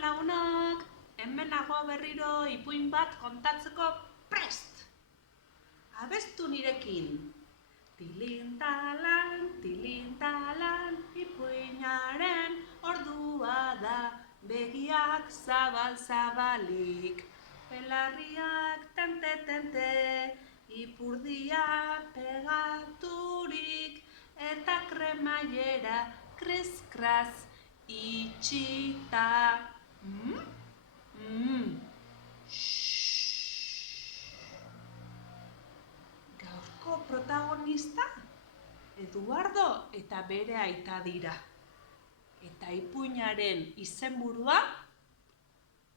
lagunok, hemen nago berriro ipuin bat kontatzeko prest. Abestu nirekin. Tilintalan, ipuinaren ordua da, begiak zabal-zabalik, belarriak tente-tente, ipurdia pegaturik, eta kremaiera kris-kras itxita. Gaurko protagonista Eduardo eta bere aita dira. Eta ipuinaren izenburua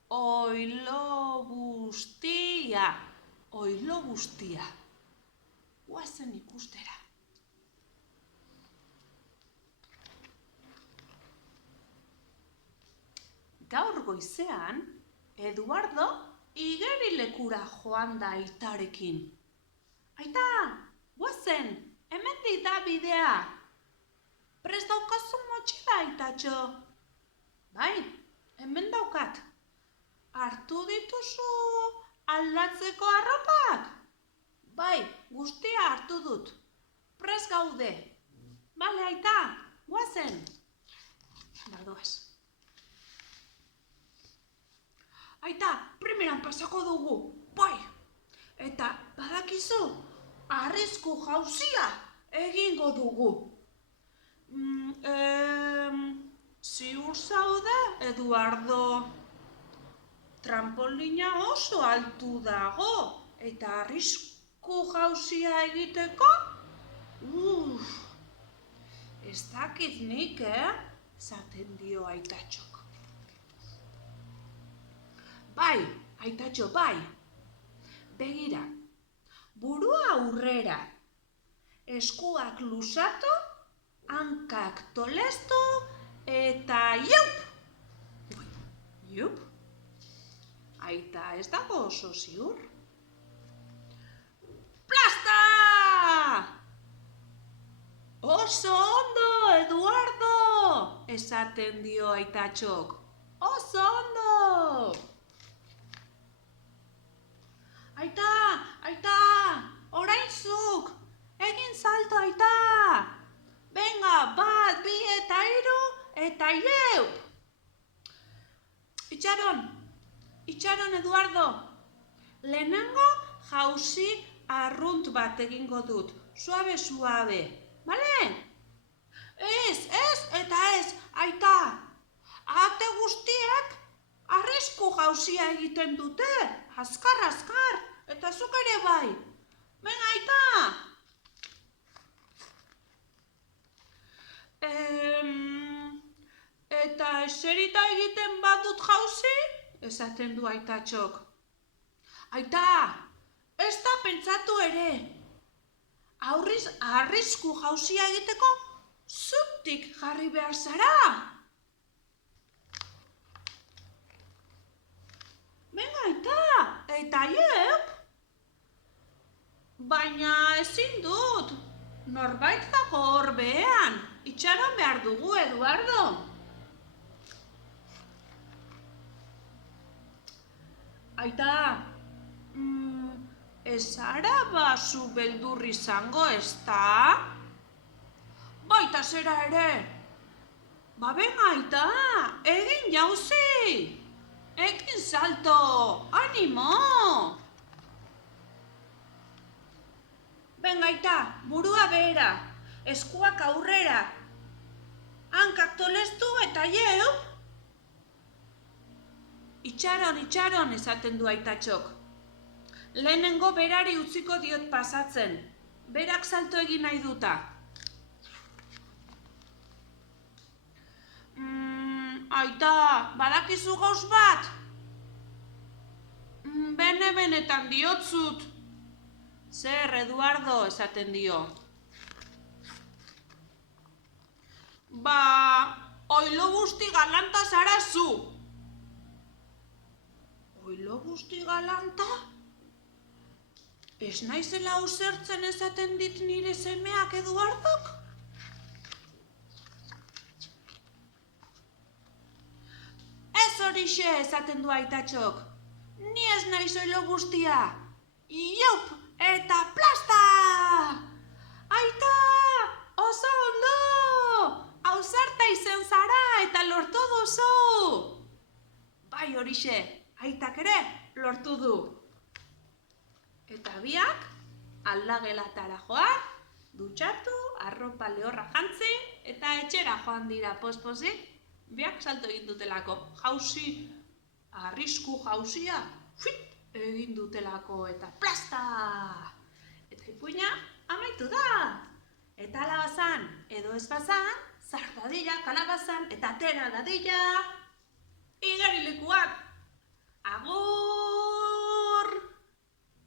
Oilo guztia. Oilo guztia. Goazen ikustera. Gaur goizean, Eduardo igerilekura joan da aitarekin. Aita, goazen, hemendik da bidea. Prest daukazu motxila, aitatxo? Bai, hemen daukat. Hartu dituzu aldatzeko arropak? Bai, guztia hartu dut. Prest gaude. Bale, aita, goazen. Badoaz. Aita, primeran pasako dugu. Bai, eta badakizu, arrisku jauzia egingo dugu. Ziur zaude, Eduardo? Trampolina oso altu dago, eta arrisku jauzia egiteko? Ez dakit nik, zaten dio aitatxok. Bai, aitatxo, bai. Begira, burua aurrera, eskuak luzatu, hankak tolestu, eta iup! Iup? Aita ez dago oso ziur? Plasta! Oso ondo, Eduardo! Esaten dio aitatxok. Oso ondo! Aita, orain zuk! Egin salto, aita! Venga, 1, 2 eta 3, eta ieup! Itxaron, Eduardo. Lehenengo jauzi arrunt bat egingo dut. Suabe. Bale? Ez, eta ez, aita. Ate guztiak arrisku jauzia egiten dute. Azkar, eta zuk ere bai. Venga, aita. Eta eserita egiten badut jauzi? Esaten du aitatxok. Aita, ez da pentsatu ere. Arrisku jauzia egiteko zutik jarri behar zara. Venga, aita, eta iep. Baina ezin dut. Norbait dago hor behean. Itxaron behar dugu, Eduardo. Aita, ez ara bazu beldur izango, ezta? Baita zera ere. Ba, venga, aita, egin jauzi. Egin salto, animo. Venga, aita, burua behera, eskuak aurrera. Hankak tolestu eta ieup. Itxaron, esaten du aitatxok. Lehenengo berari utziko diot pasatzen. Berak salto egin nahi duta. Aita, badakizu gauz bat? Benetan diotzut. Zer, Eduardo, esaten dio. Ba, oilo guzti galanta zara zu. Oilo guzti galanta? Ez naizela usertzen esaten dit nire semeak, Eduardok? Ez hori horixe, esaten du aitatxok. Ni ez naiz oilo guztia. Iaup, eta plasta! Aita, oso ondo! Ausarta izen zara eta lortu duzu! Bai horixe, aitak ere lortu du. Eta biak aldagelatara joan, dutxatu, arropa lehorra jantzi, eta etxera joan dira pospozik, biak salto egin dutelako. Jauzi, arrisku jauzia, fit, egin dutelako eta plasta! Eta ipuina amaitu da! Eta ala bazan, edo ez bazan, zar dadila kalabazan eta atera dadila igerilekuan.